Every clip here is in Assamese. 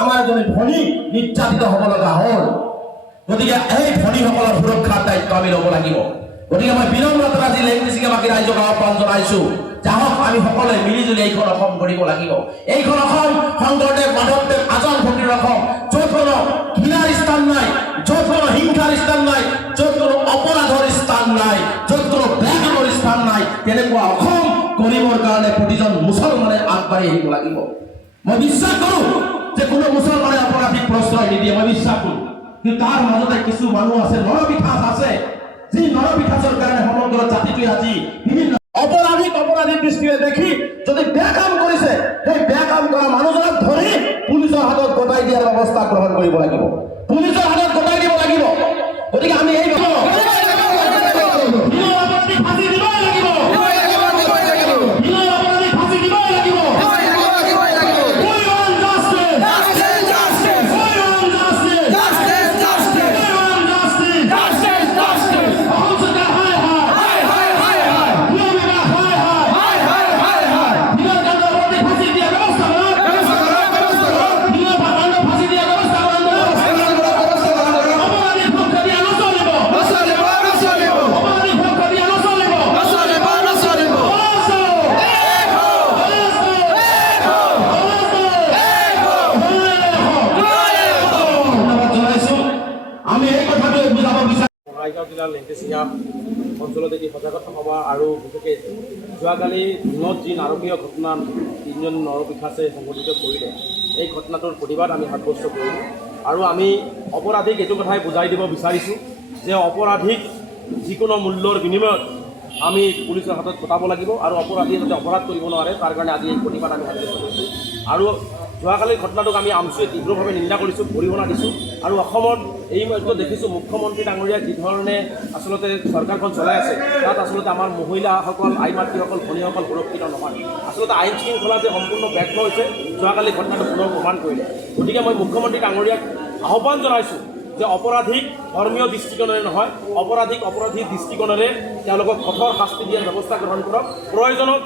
আমাৰ এজনী ভনী নিৰ্যাতিত হ'ব লগা হ'ল। গতিকে এই ভনীসকলৰ সুৰক্ষাৰ দায়িত্ব আমি ল'ব লাগিব। গতিকে মই বিনম্ৰতাৰে আজি লেংগুৱেজ বাকী ৰাইজক আহ্বান জনাইছোঁ, যাহক আমি সকলোৱে মিলিজুলি এইখন অসম কৰিব লাগিব। এইখন অসম শংকৰদেৱ মাধৱদেৱ আজান ফকীৰৰ অসম, য'ত কোনো ঘৃণাৰ স্থান নাই, য'ত কোনো হিংসাৰ স্থান নাই, য'ত কোনো অপৰাধৰ স্থান নাই, য'ত কোনো বেয়া কামৰ স্থান নাই। তেনেকুৱা অসম গঢ়িবৰ কাৰণে প্ৰতিজন মুছলমানে আগবাঢ়ি আহিব লাগিব। মই বিশ্বাস কৰোঁ যে কোনো মুছলমানে অপৰাধীক প্ৰশ্ৰয় নিদিয়ে, মই বিশ্বাস কৰোঁ। কিন্তু তাৰ মাজতে কিছু মানুহ আছে, নৰপিঠাচ আছে, যি নৰপিঠাচৰ কাৰণে সমগ্ৰ জাতিটোৱে আজি বিভিন্ন অপৰাধীক দৃষ্টিৰে দেখি যদি বেয়া কাম কৰিছে, সেই বেয়া কাম কৰা মানুহজনক ধৰি পুলিচৰ হাতত গতাই দিয়াৰ ব্যৱস্থা গ্ৰহণ কৰিব লাগিব, পুলিচৰ হাতত গতাই দিব লাগিব। গতিকে আমি এই বঙাইগাঁও জিলাৰ লেংকেচিঙা অঞ্চলত এটি সজাগতা সভা আৰু বিশেষকৈ যোৱাকালি দিনত যি নাৰকীয় ঘটনা তিনিজন নৰপিঠাচে সংঘটিত কৰিলে, এই ঘটনাটোৰ প্ৰতিবাদ আমি সাব্যস্ত কৰিলোঁ। আৰু আমি অপৰাধীক এইটো কথাই বুজাই দিব বিচাৰিছোঁ যে অপৰাধীক যিকোনো মূল্যৰ বিনিময়ত আমি পুলিচৰ হাতত গতাব লাগিব, আৰু অপৰাধীয়ে যাতে অপৰাধ কৰিব নোৱাৰে তাৰ কাৰণে আজি এই প্ৰতিবাদ আমি সাব্যস্ত কৰিছোঁ। আৰু যোৱাকালিৰ ঘটনাটোক আমি আমচুৱে তীব্ৰভাৱে নিন্দা কৰিছোঁ, গৰিহণা দিছোঁ। আৰু অসমত এই মুহূৰ্তত দেখিছোঁ মুখ্যমন্ত্ৰী ডাঙৰীয়া যিধৰণে আচলতে চৰকাৰখন চলাই আছে, তাত আচলতে আমাৰ মহিলাসকল, আই মাতৃসকল, ভনীসকল সুৰক্ষিত নহয়। আচলতে আইন শৃংখলা যে সম্পূৰ্ণ ব্যৰ্থ হৈছে, যোৱাকালি ঘটনাটো পুনৰ প্ৰমাণ কৰিলে। গতিকে মই মুখ্যমন্ত্ৰী ডাঙৰীয়াক আহ্বান জনাইছোঁ যে অপৰাধীক ধৰ্মীয় দৃষ্টিকোণেৰে নহয়, অপৰাধীক দৃষ্টিকোণেৰে তেওঁলোকক কঠোৰ শাস্তি দিয়াৰ ব্যৱস্থা গ্ৰহণ কৰক। প্ৰয়োজনত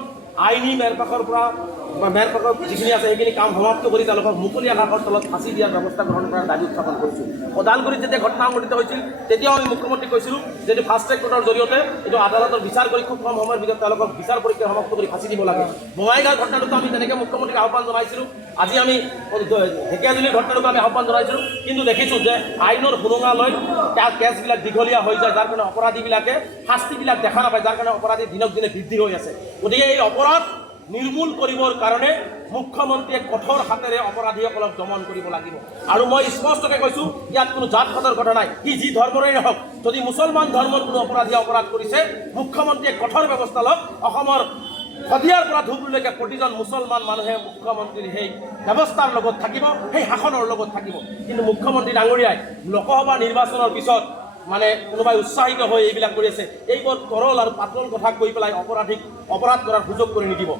আইনী মেৰপাকৰ যিখিনি আছে সেইখিনি কাম সমাপ্ত কৰি তেওঁলোকক মুকলি আকাশৰ তলত ফাঁচি দিয়াৰ ব্যৱস্থা গ্ৰহণ কৰাৰ দাবী উত্থাপন কৰিছোঁ। ওদালগুৰিত যেতিয়া ঘটনা সংঘটিত হৈছিল তেতিয়াও আমি মুখ্যমন্ত্ৰীক কৈছিলোঁ যে ফাষ্ট ট্ৰেক কোৰ্টৰ জৰিয়তে এইটো আদালতৰ বিচাৰ কৰি খুব কম সময়ৰ ভিতৰত তেওঁলোকক বিচাৰ পৰীক্ষা সমাপ্ত কৰি ফাঁচি দিব লাগে। বঙাইগাঁৱৰ ঘটনাটোতো আমি তেনেকৈ মুখ্যমন্ত্ৰীক আহ্বান জনাইছিলোঁ। আজি আমি ঢেকীয়াজুলিৰ ঘটনাটোতো আমি আহ্বান জনাইছিলোঁ, কিন্তু দেখিছোঁ যে আইনৰ সুৰুঙা লৈ কেছবিলাক দীঘলীয়া হৈ যায়, যাৰ কাৰণে অপৰাধীবিলাকে শাস্তিবিলাক দেখা নাপায়, যাৰ কাৰণে অপৰাধী দিনক দিনে বৃদ্ধি হৈ আছে। গতিকে এই অপৰাধ নিৰ্মূল কৰিবৰ কাৰণে মুখ্যমন্ত্ৰীয়ে কঠোৰ হাতেৰে অপৰাধীসকলক দমন কৰিব লাগিব। আৰু মই স্পষ্টকৈ কৈছোঁ, ইয়াত কোনো জাত পাতৰ কথা নাই, সি যি ধৰ্মৰেই নহওক। যদি মুছলমান ধৰ্মৰ কোনো অপৰাধীয়ে অপৰাধ কৰিছে, মুখ্যমন্ত্ৰীয়ে কঠোৰ ব্যৱস্থা লওক। অসমৰ শদিয়াৰ পৰা ধুবুৰীলৈকে প্ৰতিজন মুছলমান মানুহে মুখ্যমন্ত্ৰীৰ সেই ব্যৱস্থাৰ লগত থাকিব, সেই শাসনৰ লগত থাকিব। কিন্তু মুখ্যমন্ত্ৰী ডাঙৰীয়াই লোকসভা নিৰ্বাচনৰ পিছত মানে কোনোবাই উৎসাহিত হৈ এইবিলাক কৰি আছে, এইবোৰ তৰল আৰু পাতল কথা কৈ পেলাই অপৰাধীক অপৰাধ কৰাৰ সুযোগ কৰি নিদিব।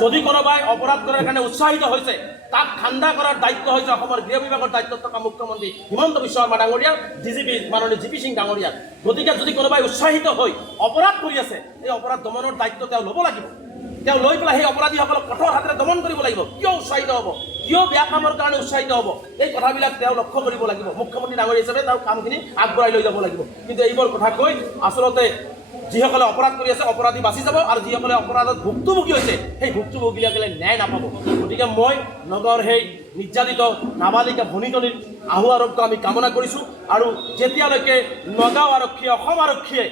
যদি কোনোবাই অপৰাধ কৰাৰ কাৰণে উৎসাহিত হৈছে, তাক ঠাণ্ডা কৰাৰ দায়িত্ব হৈছে অসমৰ গৃহ বিভাগৰ দায়িত্বত থকা মুখ্যমন্ত্ৰী হিমন্ত বিশ্ব শৰ্মা ডাঙৰীয়া, ডিজিপি মাননীয় জিপি সিং ডাঙৰীয়া। গতিকে যদি কোনোবাই উৎসাহিত হৈ অপৰাধ কৰি আছে, এই অপৰাধ দমনৰ দায়িত্ব তেওঁ ল'ব লাগিব। তেওঁ লৈ পেলাই সেই অপৰাধীসকলক কঠোৰ হাতেৰে দমন কৰিব লাগিব। কিয় উৎসাহিত হ'ব, কিয় বেয়া কামৰ কাৰণে উৎসাহিত হ'ব, এই কথাবিলাক তেওঁ লক্ষ্য কৰিব লাগিব। মুখ্যমন্ত্ৰী ডাঙৰীয়া হিচাপে তেওঁৰ কামখিনি আগবঢ়াই লৈ যাব লাগিব। কিন্তু এইবোৰ কথা কৈ আচলতে যিসকলে অপৰাধ কৰি আছে অপৰাধী বাচি যাব, আৰু যিসকলে অপৰাধত ভুক্তভোগী হৈছে সেই ভুক্তভোগীসকলে ন্যায় নাপাব। গতিকে মই নগৰ সেই নিৰ্যাতিত নাবালিকা ভনীজনীৰ আহু আৰোগ্য আমি কামনা কৰিছোঁ। আৰু যেতিয়ালৈকে নগাঁও আৰক্ষীয়ে, অসম আৰক্ষীয়ে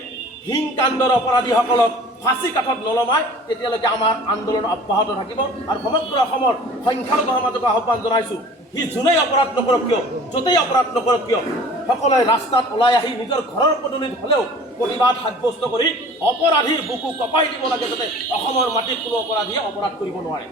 হিংকাণ্ডৰ অপৰাধীসকলক ফাঁচী কাঠত নলমায়, তেতিয়ালৈকে আমাৰ আন্দোলন অব্যাহত থাকিব। আৰু সমগ্ৰ অসমৰ সংখ্যালঘু সমাজক আহ্বান জনাইছোঁ, সি যোনেই অপৰাধ নকৰক কিয়, য'তেই অপৰাধ নকৰক কিয়, সকলোৱে ৰাস্তাত ওলাই আহি নিজৰ ঘৰৰ পদূলিত হ'লেও প্ৰতিবাদ সাব্যস্ত কৰি অপৰাধীৰ বুকু কঁপাই দিব লাগে, যাতে অসমৰ মাটিত কোনো অপৰাধীয়ে অপৰাধ কৰিব নোৱাৰে।